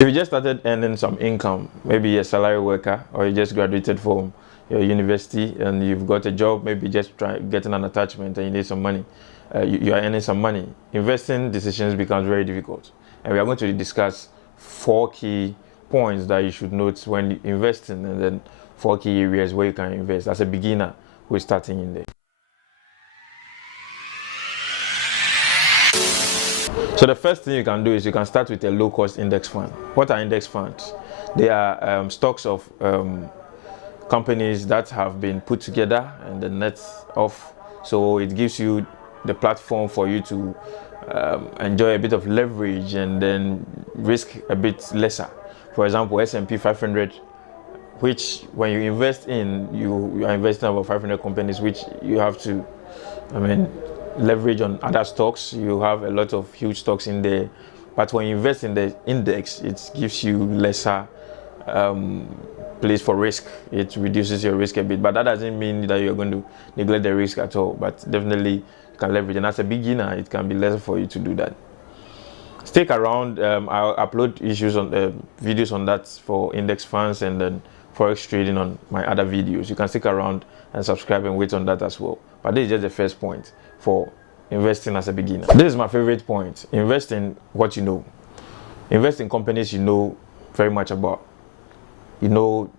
If you just started earning some income, maybe a salary worker, or you just graduated from your university and you've got a job, maybe just try getting an attachment and you need some money, you are earning some money. Investing decisions becomes very difficult, and we are going to discuss 4 key points that you should note when investing, and then 4 key areas where you can invest as a beginner who is starting in there. So the first thing you can do is you can start with a low-cost index fund. What are index funds? They are stocks of companies that have been put together and the net off. So it gives you the platform for you to enjoy a bit of leverage and then risk a bit lesser. For example, S&P 500, which when you invest in, you are investing about 500 companies, which you have to, leverage on other stocks. You have a lot of huge stocks in there, but when you invest in the index, it gives you lesser place for risk. It reduces your risk a bit, but that doesn't mean that you're going to neglect the risk at all. But definitely you can leverage, and as a beginner, it can be lesser for you to do that. Stick around. I'll upload issues on videos on that for index funds and then forex trading on my other videos. You can stick around and subscribe and wait on that as well. But this is just the first point for investing as a beginner. This is my favorite point. Invest in what you know. Invest in companies you know very much about. You know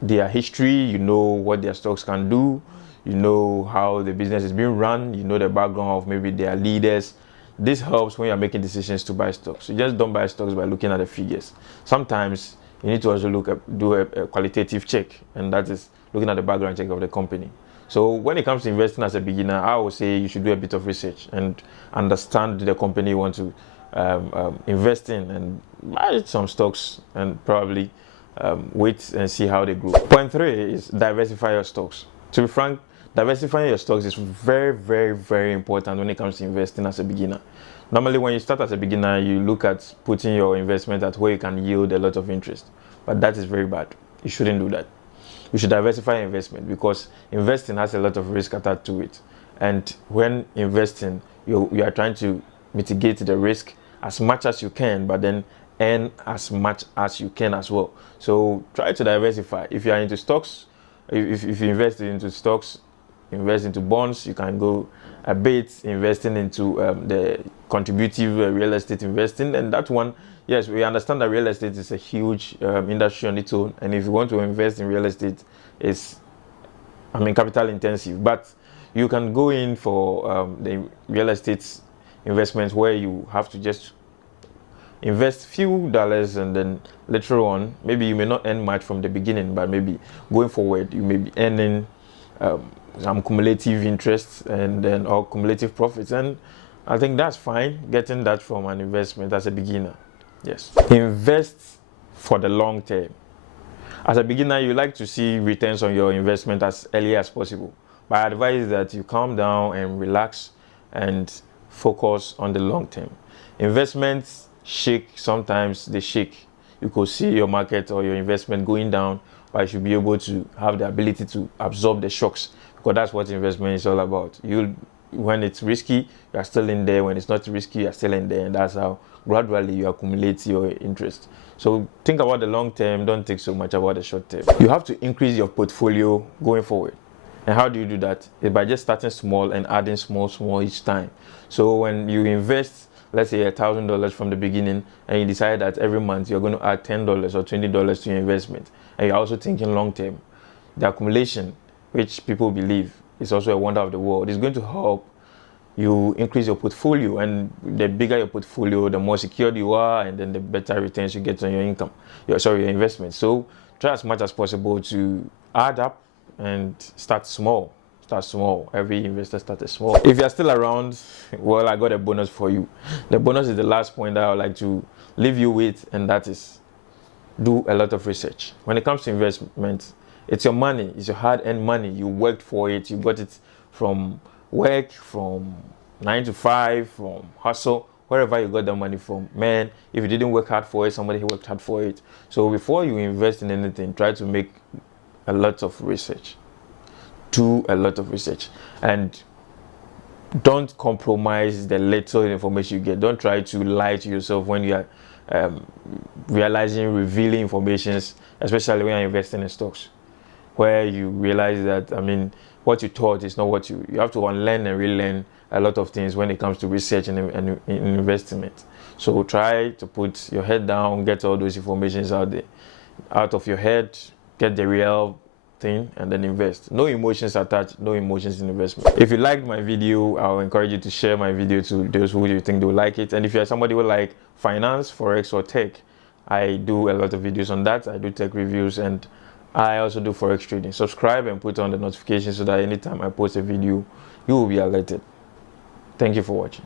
their history, you know what their stocks can do, you know how the business is being run, you know the background of maybe their leaders. This helps when you're making decisions to buy stocks. You just don't buy stocks by looking at the figures. Sometimes you need to also do a qualitative check, and that is looking at the background check of the company. So when it comes to investing as a beginner, I would say you should do a bit of research and understand the company you want to invest in, and buy some stocks and probably wait and see how they grow. Point 3 is diversify your stocks. To be frank, diversifying your stocks is very, very, very important when it comes to investing as a beginner. Normally, when you start as a beginner, you look at putting your investment at where you can yield a lot of interest, but that is very bad. You shouldn't do that. You should diversify investment, because investing has a lot of risk attached to it. And when investing, you are trying to mitigate the risk as much as you can, but then earn as much as you can as well. So try to diversify. If you are into stocks, if you invest into stocks, invest into bonds, you can go a bit investing into the contributive real estate investing. And that one, yes, we understand that real estate is a huge industry on its own, and if you want to invest in real estate, it's capital intensive. But you can go in for the real estate investments where you have to just invest few dollars, and then later on, maybe you may not earn much from the beginning, but maybe going forward you may be earning some cumulative interest and then or cumulative profits, and I think that's fine, getting that from an investment as a beginner. Yes, invest for the long term. As a beginner, you like to see returns on your investment as early as possible, but I advise that you calm down and relax and focus on the long term. Investments shake, sometimes they shake. You could see your market or your investment going down, but you should be able to have the ability to absorb the shocks, because that's what investment is all about. When it's risky, you are still in there. When it's not risky, you are still in there, and that's how gradually you accumulate your interest. So think about the long term, don't think so much about the short term. You have to increase your portfolio going forward. And how do you do that? It's by just starting small and adding small each time. So when you invest, let's say $1,000 from the beginning, and you decide that every month you're going to add $10 or $20 to your investment, and you're also thinking long term, the accumulation, which people believe is also a wonder of the world, is going to help you increase your portfolio. And the bigger your portfolio, the more secured you are, and then the better returns you get on your income, your investment. So try as much as possible to add up and start small. Start small. Every investor started small. If you're still around, well, I got a bonus for you. The bonus is the last point that I would like to leave you with, and that is do a lot of research. When it comes to investment, it's your money. It's your hard-earned money. You worked for it. You got it from work, from 9 to 5, from hustle, wherever you got the money from. Man, if you didn't work hard for it, somebody worked hard for it. So before you invest in anything, try to make a lot of research. Do a lot of research, and don't compromise the little information you get. Don't try to lie to yourself when you are revealing informations, especially when you're investing in stocks, where you realize that, what you thought is not what you have to unlearn and relearn a lot of things when it comes to research and investment. So try to put your head down, get all those informations out of your head, get the real thing, and then invest. No emotions attached, no emotions in investment. If you liked my video, I'll encourage you to share my video to those who you think they will like it. And if you're somebody who like finance, forex, or tech, I do a lot of videos on that. I do tech reviews, and I also do forex trading. Subscribe and put on the notifications so that anytime I post a video, you will be alerted. Thank you for watching.